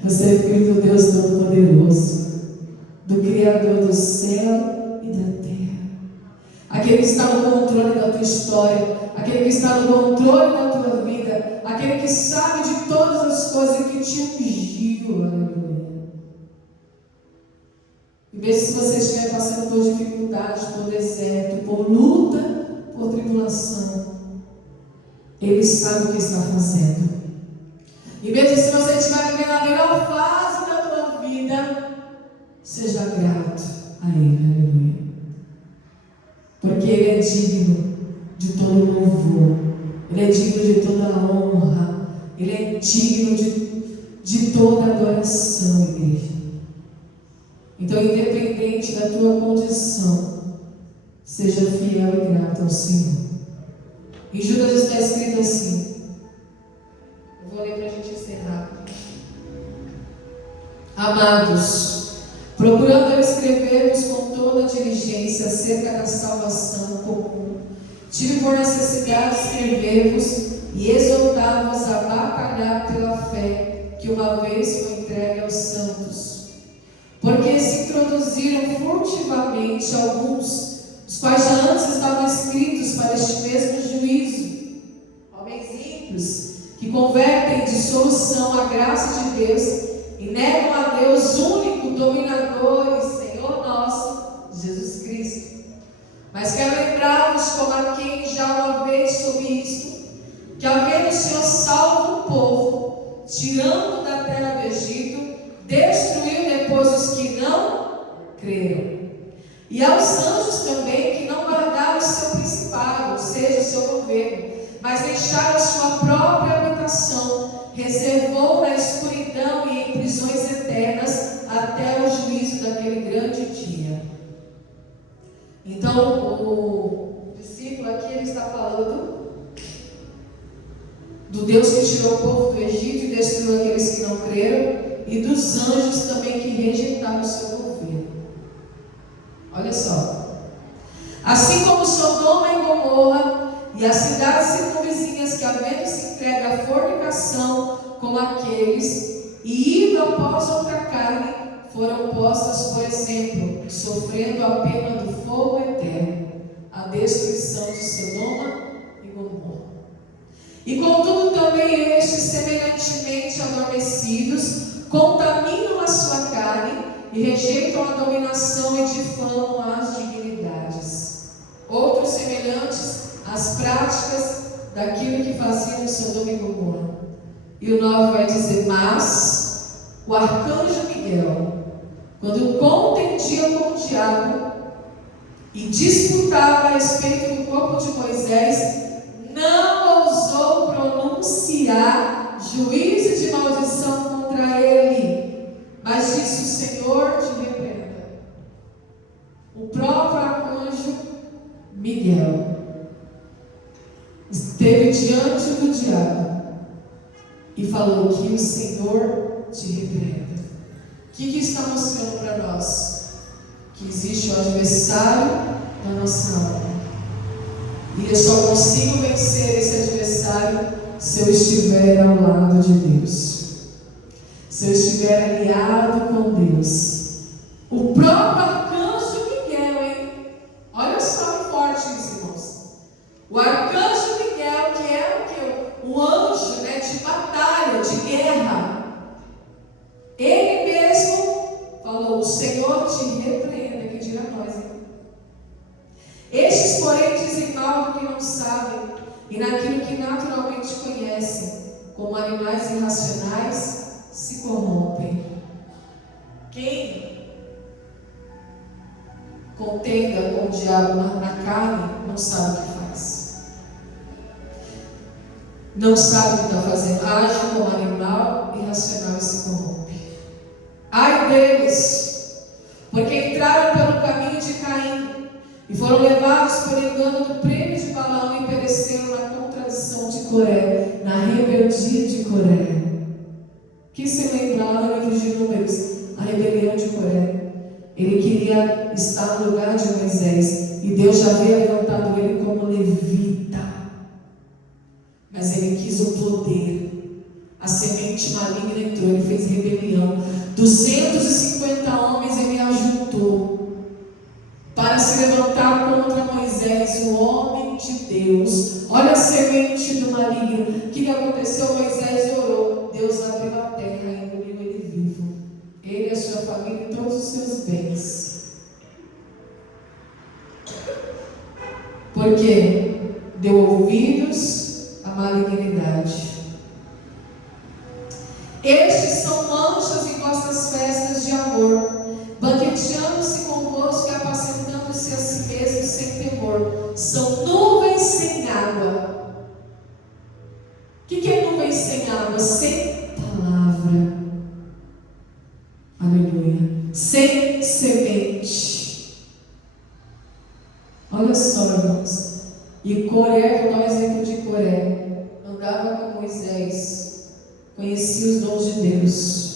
Você é filho do Deus Todo-Poderoso, do Criador do céu e da terra. Aquele que está no controle da tua história, aquele que está no controle da tua vida, aquele que sabe de todas as coisas e que te ungiu. Aleluia. E mesmo se você estiver passando por dificuldades, por deserto, por luta, por tribulação, Ele sabe o que está fazendo. E mesmo se você estiver vivendo a melhor fase da tua vida, seja grato a Ele, aleluia. Porque Ele é digno de todo louvor, Ele é digno de toda honra, Ele é digno de toda adoração, igreja. Então, independente da tua condição, seja fiel e grato ao Senhor. Em Judas está escrito assim, eu vou ler para a gente encerrar. Amados, procurando escrever-vos com toda a diligência acerca da salvação comum, tive por necessidade escrever-vos e exortar-vos a batalhar pela fé que uma vez foi entregue aos santos. Porque se introduziram furtivamente alguns, os quais já antes estavam escritos para este mesmo juízo, homens ímpios, que convertem de solução a graça de Deus e negam a Deus único, dominador e Senhor nosso, Jesus Cristo. Mas quero lembrar-vos como a quem já uma vez soube isto, que havendo o Senhor salvo o povo, tirando da terra do Egito, destruiu depois os que não creram. E aos anjos também que não guardaram o seu principado, ou seja, o seu governo, mas deixaram a sua própria habitação, reservou na escuridão e em prisões eternas até o juízo daquele grande dia. Então, o discípulo aqui ele está falando do Deus que tirou o povo do Egito e destruiu aqueles que não creram, e dos anjos também que rejeitaram o seu governo. Olha só. Assim como Sodoma e Gomorra e as cidades circunvizinhas que havendo se entregue à fornicação como aqueles, e indo após outra carne, foram postas, por exemplo, sofrendo a pena do fogo eterno, a destruição de Sodoma e Gomorra. E contudo também estes, semelhantemente adormecidos, contaminam a sua carne e rejeitam a dominação e difamam as dignidades. Outros semelhantes às práticas daquilo que faziam em Sodoma e Gomorra. E o 9 vai dizer: mas o arcanjo Miguel, quando contendia com o diabo e disputava a respeito do corpo de Moisés, não ousou pronunciar juízo de maldição contra ele, mas disse: o Senhor te repreenda. O próprio arcanjo Miguel esteve diante do diabo e falou que o Senhor te repreenda. O que está mostrando para nós? Que existe o adversário da nossa alma. E eu só consigo vencer esse adversário se eu estiver ao lado de Deus. Se eu estiver aliado com Deus. O próprio arcanjo Miguel, hein? Olha só que forte isso, irmãos. O arcanjo Miguel, que é o quê? Um anjo, né, de batalha, de guerra. Ele mesmo falou: o Senhor te repreenda, que dirá nós, hein? Estes, porém, dizem mal do que não sabem, e naquilo que naturalmente conhecem, como animais irracionais, se corrompem. Quem contenda com o diabo na carne não sabe o que faz. Não sabe o que está fazendo. Age como animal irracional e se corrompe. Ai deles, porque entraram pelo caminho de Caim e foram levados por engano do prêmio de Balaão e pereceram na contradição de Coré, na rebeldia de Coré. Que se lembra lá no livro de Números, a rebelião de Coré. Ele queria estar no lugar de Moisés, e Deus já havia levantado ele como levita, mas ele quis o poder. A semente maligna entrou, ele fez rebelião. 250 homens ele ajuntou para se levantar contra Moisés, o homem de Deus. Olha a semente do maligno. O que aconteceu? Moisés orou, Deus abriu a terra e engoliu ele vivo, ele e a sua família e todos os seus bens. Porque deu ouvidos à malignidade. Estes são manchas em vossas festas de amor, banqueteando-se convosco e apacentando-se a si mesmos sem temor. São nuvens sem água. O que é nuvens sem água? Sem palavra. Aleluia. Sem semente. Olha só, irmãos. E Coré, vou dar um exemplo de Coré. Andava com Moisés, conhecia os dons de Deus.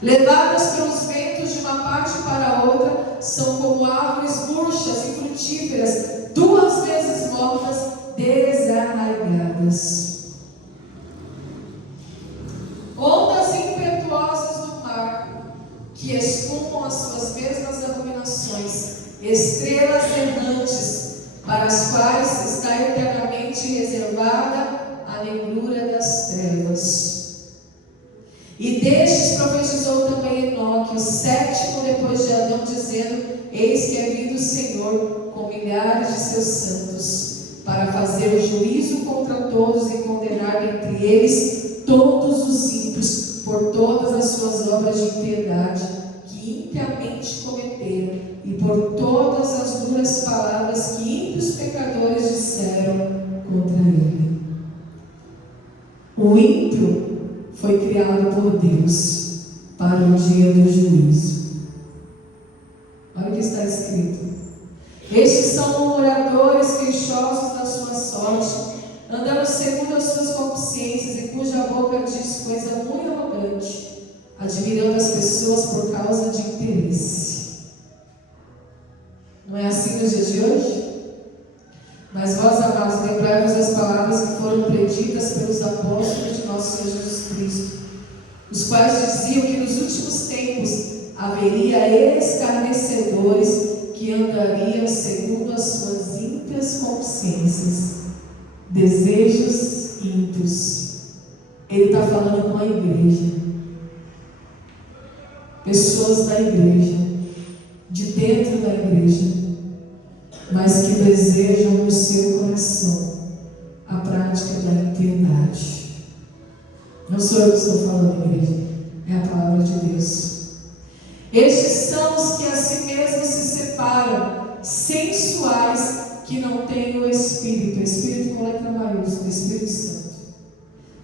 Levadas pelos ventos de uma parte para a outra, são como árvores murchas e frutíferas, 2 vezes mortas, desarraigadas. Ondas impetuosas do mar, que espumam as suas mesmas abominações, estrelas errantes, para as quais está eternamente reservada a negrura das trevas. E destes profetizou também Enoque, o 7º depois de Adão, dizendo: eis que é vindo o Senhor com milhares de seus santos, para fazer o juízo contra todos e condenar entre eles todos os ímpios por todas as suas obras de impiedade que impiamente cometeram, e por todas as duras palavras que ímpios pecadores disseram contra ele. O ímpio foi criado por Deus para o dia do juízo. Olha o que está escrito: estes são murmuradores queixosos da sua sorte, andando segundo as suas consciências, e cuja boca diz coisa muito arrogante, admirando as pessoas por causa de interesse. Não é assim nos dias de hoje? Mas vós, amados, lembrai-vos das palavras que foram preditas pelos apóstolos de nosso Senhor Jesus Cristo, os quais diziam que nos últimos tempos haveria escarnecedores que andariam segundo as suas ímpias consciências, desejos ímpios. Ele está falando com a igreja, pessoas da igreja, de dentro da igreja, mas que desejam no seu coração a prática da impiedade. Não sou eu que estou falando, igreja, é a palavra de Deus. Estes são os que a si mesmos se separam, sensuais, que não têm o Espírito com letra maiúscula, o Espírito Santo.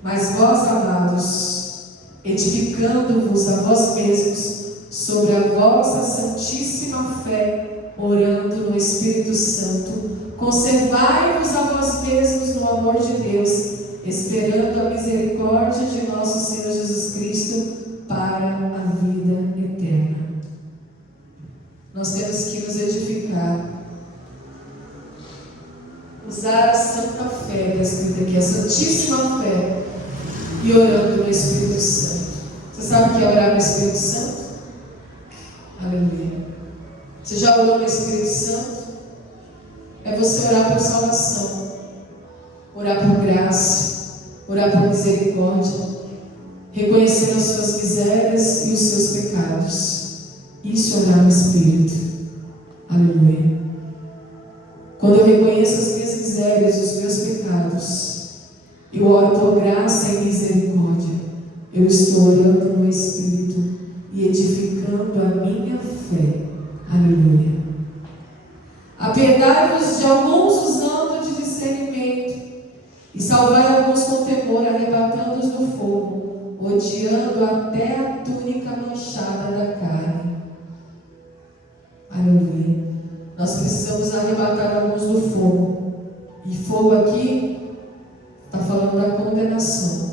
Mas vós, amados, edificando-vos a vós mesmos sobre a vossa santíssima fé, orando no Espírito Santo, conservai-vos a vós mesmos no amor de Deus, esperando a misericórdia de nosso Senhor Jesus Cristo para a vida eterna. Nós temos que nos edificar, usar a santa fé, está escrito aqui, a santíssima fé, e orando no Espírito Santo. Você sabe o que é orar no Espírito Santo? Aleluia. Você já orou no Espírito Santo? É você orar por salvação, orar por graça, orar por misericórdia, reconhecendo as suas misérias e os seus pecados. Isso é orar no Espírito. Aleluia. Quando eu reconheço as minhas misérias e os meus pecados, eu oro por graça e misericórdia. Eu estou orando no Espírito e edificando a minha fé. Aleluia. Apiedai-vos de alguns usando de discernimento, e salvai alguns com temor, arrebatando-os do fogo, odiando até a túnica manchada da carne. Aleluia. Nós precisamos arrebatar alguns do fogo. E fogo aqui está falando da condenação.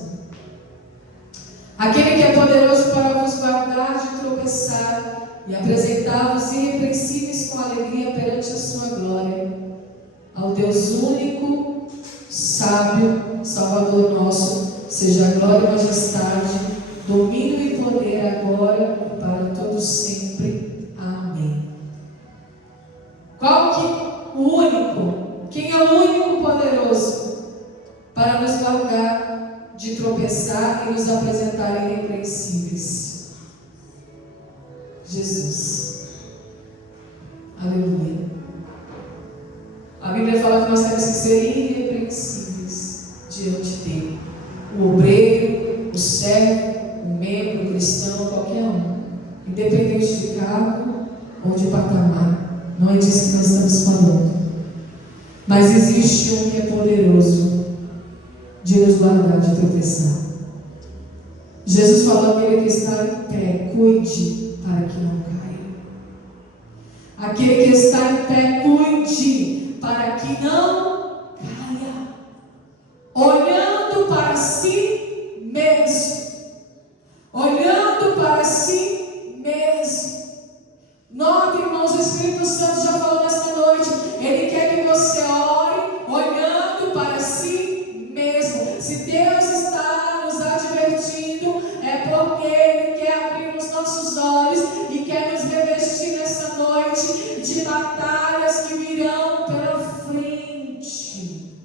Aquele que é poderoso para vos guardar de tropeçar e apresentar-vos irrepreensíveis com alegria perante a sua glória. Ao Deus único, sábio, Salvador nosso, seja a glória e majestade, domínio e poder agora e para todos sempre. Amém. Qual que o único? Quem é o único poderoso para nos guardar de tropeçar e nos apresentar irrepreensíveis? Jesus. Aleluia. A Bíblia fala que nós temos que ser irrepreensíveis diante dele. O obreiro, o servo, o membro, o cristão, qualquer um, independente de cargo ou de patamar. Não é disso que nós estamos falando. Mas existe um que é poderoso de nos guardar de tropeçar. Jesus falou: aquele que está em pé, cuide para que não caia. Aquele que está em pé, cuide para que não caia. Olhando para si mesmo. Olhando para si mesmo. Note, irmãos, o Espírito Santo já falou nesta noite. Ele quer que você ore olhando para si mesmo. Se Deus está nos advertindo, é porque Ele quer abrir os nossos olhos e quer nos revestir nessa noite de batalhas que virão pela frente.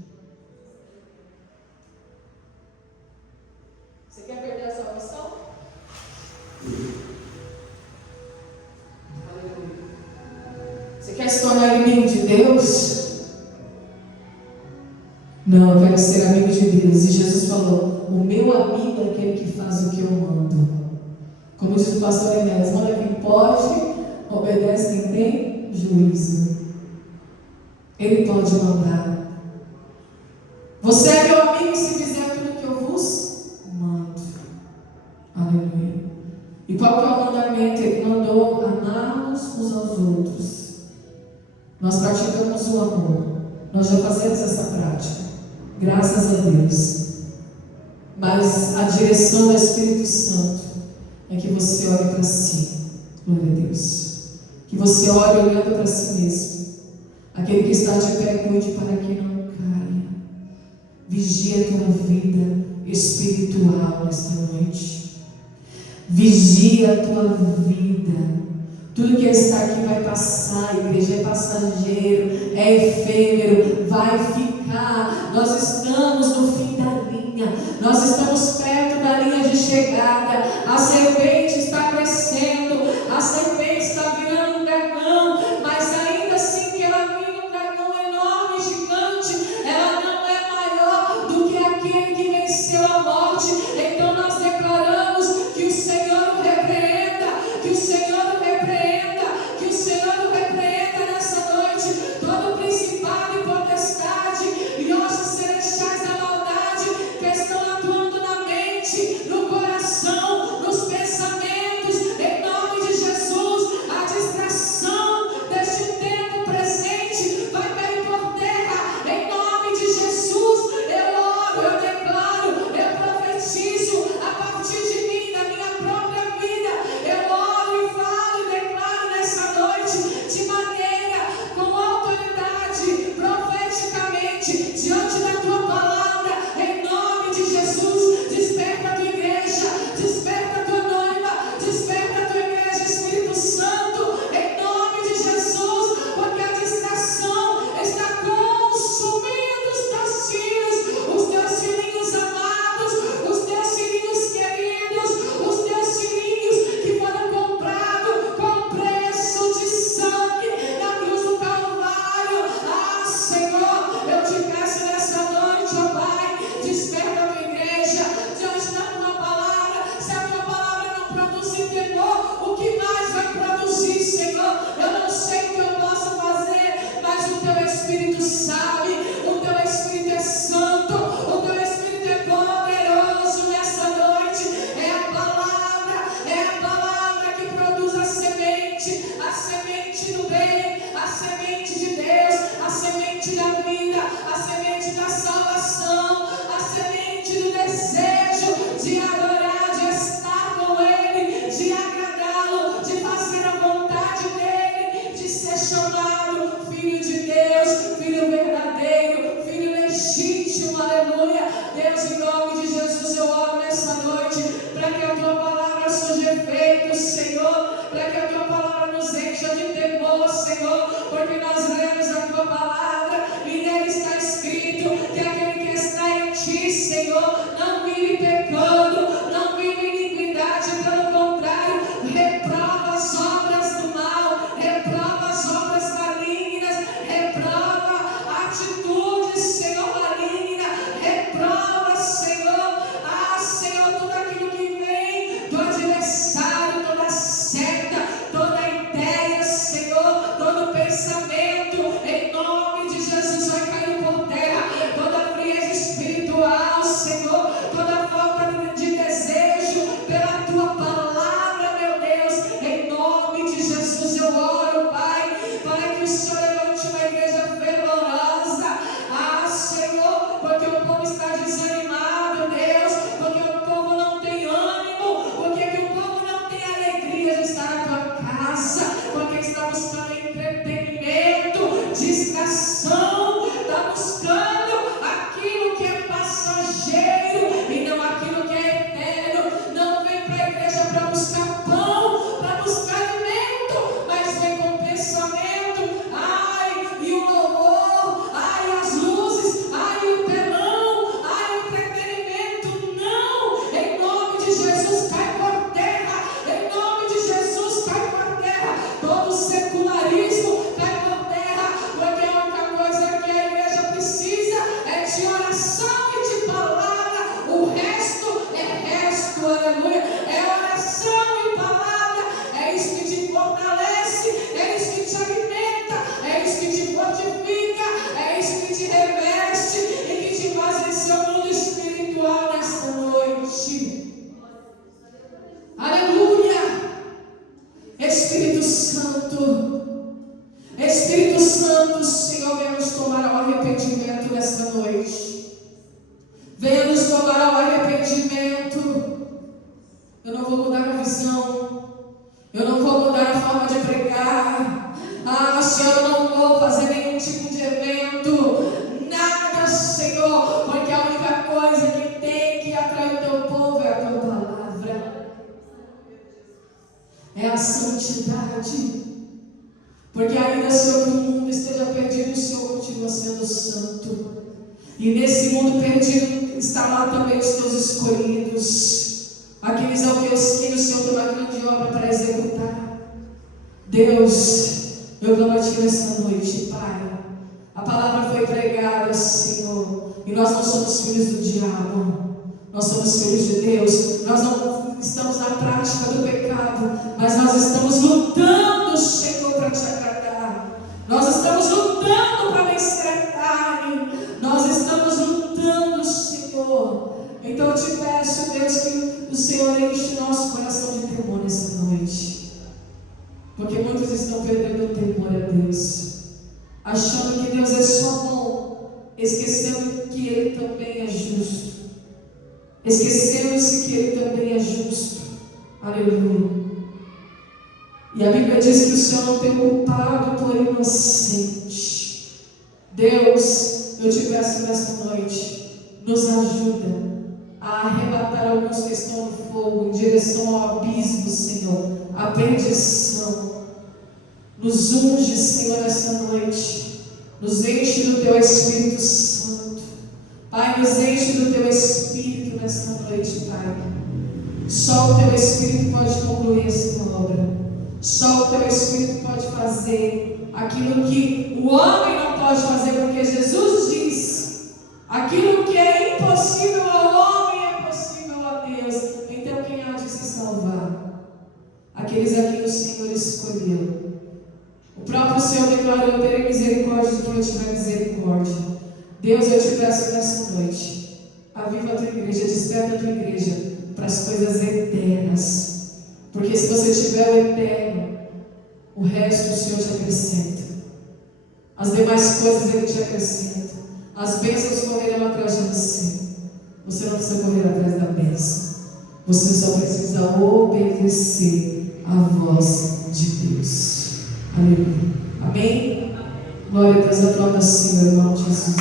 Você quer perder a salvação? Você quer se tornar inimigo de Deus? Não, eu quero ser amigo de Deus. E Jesus falou: o meu amigo é aquele que faz o que eu mando. Como diz o pastor Enéas, manda quem pode, obedece quem tem juízo. Ele pode mandar. Você é meu amigo se fizer tudo o que eu vos mando. Aleluia. E qual que é o mandamento? Ele mandou amar-nos uns aos outros. Nós praticamos o amor. Nós já fazemos essa prática. Graças a Deus. Mas a direção do Espírito Santo é que você olhe para si. Glória a Deus. Que você olhe olhando para si mesmo. Aquele que está de pé, cuide para que não caia. Vigia a tua vida espiritual nesta noite. Vigia a tua vida. Tudo que está aqui vai passar, a igreja é passageiro, é efêmero, vai ficar. Nós estamos no fim da linha, nós estamos perto da linha de chegada. A serpente está crescendo, a serpente está virando um dragão, mas ainda assim que ela vira um dragão enorme, gigante, ela não é maior do que aquele que venceu a morte. Então nós declaramos que o Senhor o repreenda, que o Senhor o repreenda, que o Senhor o repreenda nessa noite, todo principado e potestade e hostes celestiais da maldade que estão atuando na mente, no coração, nos pensamentos. desejo de adorar, de estar com Ele, de agradá-lo, de fazer a vontade dEle, de ser chamado Filho de Deus, Filho verdadeiro, Filho legítimo, aleluia. Deus, em nome de Jesus, eu oro nessa noite para que a Tua palavra surja efeito, Senhor, para que a Tua palavra nos encha de temor, Senhor, porque nós lemos a Tua palavra e nele está escrito que aquele que está em Ti, Senhor, não vive pecando, não vive iniquidade, pelo contrário, reprova as obras do mal, reprova as obras malignas, reprova atitudes, Senhor, maligna, reprova, Senhor, Senhor, tudo aquilo que vem do adversário, toda seta, toda ideia, Senhor, todo pensamento, em nome de Jesus vai cair por terra, toda frieza espiritual, Senhor, toda falta de desejo pela Tua palavra, meu Deus, em nome de Jesus eu oro, Pai, para que o Senhor levante uma igreja fervorosa, Senhor, porque o povo está desanimado, Deus, porque o povo não tem ânimo, porque o povo não tem alegria de estar na Tua casa, porque está buscando entretenimento, distração, está buscando aquilo que é passageiro e não aquilo que é eterno. Não vem para a igreja para buscar pão, para buscar alimento, mas vem com pensamento, e o louvor, as luzes, o telão, o entretenimento. Não, em nome de Jesus cai por terra, em nome de Jesus cai por terra, todo secularismo cai por terra, porque a única coisa que a igreja precisa é de oração e de palavra, o resto é resto, aleluia, é oração e palavra, é isso que te fortalece, é isso que te alimenta, é isso que te fortifica, é isso que te reveste e que te faz vencer o mundo espiritual nesta noite. Aleluia! Espírito Santo, Espírito Santo, Senhor, venha nos tomar ao arrependimento nesta noite. Venha nos tomar ao arrependimento. Eu não vou mudar a visão, eu não vou mudar a forma de pregar. Senhor, eu não vou fazer nenhum tipo de evento, nada, Senhor, porque a única coisa que tem que atrair o Teu povo é a Tua palavra, é a santidade. Porque ainda, Senhor, que o mundo esteja perdido, o Senhor continua sendo santo. E nesse mundo perdido está lá também os Teus escolhidos, aqueles ao que o Senhor tem uma grande obra para executar. Deus, eu clamo a Ti nesta noite, Pai. A palavra foi pregada, Senhor, e nós não somos filhos do diabo, nós somos filhos de Deus. Nós não estamos na prática do pecado, mas nós estamos lutando, Senhor, para Te agradar. Nós estamos lutando para vencer a carne. Nós estamos lutando, Senhor. Então eu Te peço, Deus, que o Senhor enche o nosso coração de temor nessa noite, porque muitos estão perdendo o temor a Deus, achando que Deus é só bom, esquecendo que Ele também é justo, esquecendo-se que Ele também é justo. Aleluia. E a Bíblia diz que o Senhor não tem culpado por inocente. Deus, eu Te peço nesta noite, nos ajuda a arrebatar alguns que estão no fogo, em direção ao abismo, Senhor, à perdição. Nos unge, Senhor, nessa noite, nos enche do Teu Espírito Santo, Pai, nos enche do Teu Espírito nesta noite, Pai. Só o Teu Espírito pode concluir essa obra, só o Teu Espírito pode fazer aquilo que o homem não pode fazer, porque Jesus diz: aquilo que é impossível ao homem é possível a Deus. Então quem há de se salvar? Aqueles a quem o Senhor escolheu. O próprio Senhor declarou: eu terei misericórdia de quem eu tiver misericórdia. Deus, eu Te peço nessa noite, aviva a Tua igreja, desperta a Tua igreja para as coisas eternas, porque se você tiver o eterno, o resto o Senhor te acrescenta, as demais coisas Ele te acrescenta, as bênçãos correrão atrás de você. Você não precisa correr atrás da bênção. Você só precisa obedecer à voz de Deus. Aleluia. Amém? Glória a Deus. Aplauda o Senhor, em nome de Jesus.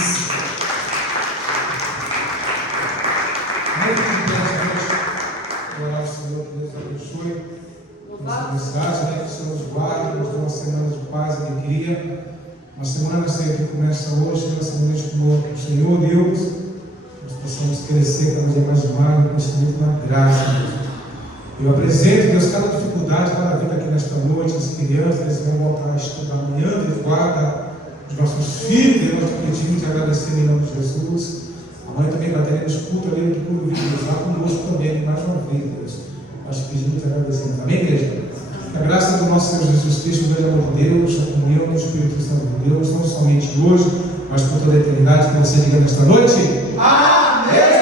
Orar ao Senhor, que Deus abençoe nossa mensagem, que o Senhor nos guarde, nos dê uma semana de paz e alegria. Uma semana que começa hoje, uma semana com o Senhor Deus, nós possamos crescer cada dia mais no conhecimento na graça, Deus. Eu apresento, Deus, cada dificuldade, cada vida aqui nesta noite, as crianças, eles vão voltar a estudar amanhã, Deus guarda os nossos filhos, Deus, nós te pedimos e agradecemos em nome de Jesus. Amanhã também bateremos culto ali do Clube Deus, lá conosco também, mais uma vez, Deus. Nós te pedimos e agradecemos. Amém, igreja? Que a graça do nosso Senhor Jesus Cristo, o grande amor de Deus, a comunhão do Espírito Santo de Deus, não somente hoje, mas por toda a eternidade, que você diga nesta noite. Amém!